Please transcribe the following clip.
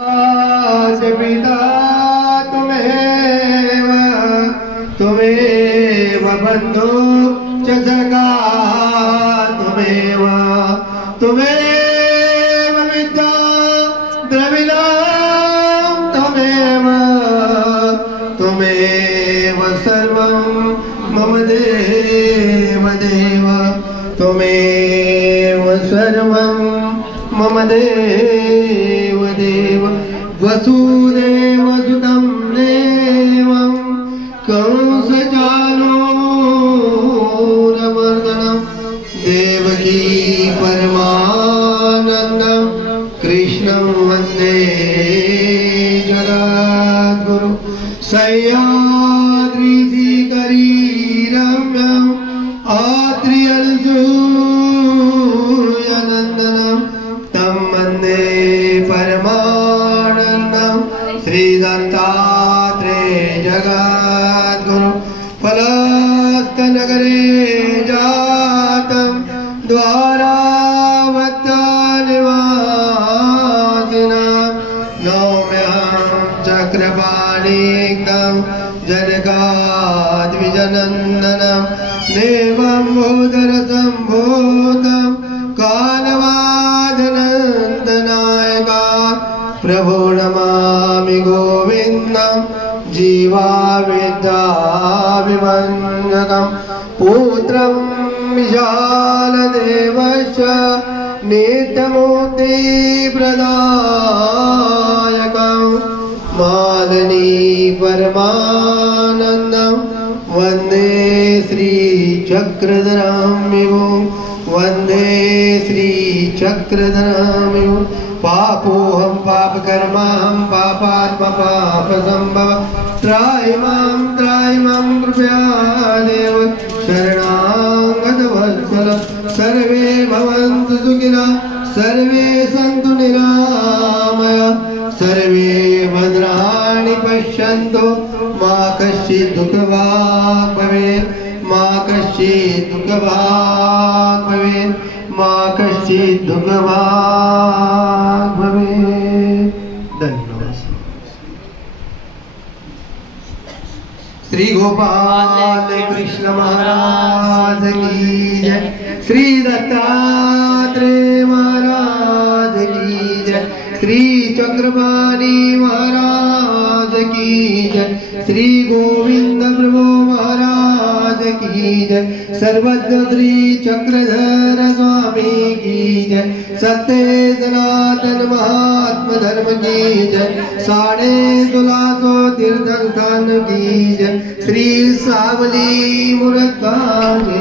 पिता तुमेव बंधु च सखा तुमेव विद्या द्रविणं तुमेव सर्वं मम देव तुमेव सर्वं मम देव वसुदेव सुतं देवं कंसचाणूरमर्दनं देवकी परमानन्दं कृष्णं वन्दे जगद्गुरु सह्याद्रिशिखरी रम्यं आद्रियनन्दनं तं वन्दे परमानन्दं श्रीदत्तात्रेय जगद्गुरु फलस्तनगरे जातं द्वारावत्तनिवासिनां नौम्यहं चक्रपाणिं जनकाद्विजनन्दनं देवं भूधरसम्भूतं कालवादनन्दनायका प्रभो नमामि गोविन्दं जीवाविद्याभिमन्यकं पुत्रं विशालदेवस्य नित्यमुक्तिप्रदायकं मालिनी परमानन्दं वन्दे श्रीचक्रधरं विभुं वन्दे श्रीचक्रधरं विभुं पापोऽहं पापकर्माहं पापात्मा पापसम्भव त्राहि मां कृपया देव शरणागतवत्सल सर्वे भवन्तु सुखिनः सर्वे सन्तु निरामयाः सर्वे भद्राणि पश्यन्तु मा कश्चित् दुःखभाग् भवेत् मा कश्चित् दुःखभाग् भवेत् मा कश्चित् दुःखभाग् भवेत्। धन्यवाद। श्री गोपाल कृष्ण महाराज की जय, श्री दत्तात्रेय महाराज की जय, श्री चक्रपाणि महाराज की जय, श्री गोविंद प्रभु महाराज की जय, सर्वज्ञ श्री चक्रधर स्वामी की जय, सत्य सनातन महात्मा धर्म की जय, 16.5 तीर्थ स्थान की जय, श्री सावली मुरक्का जय।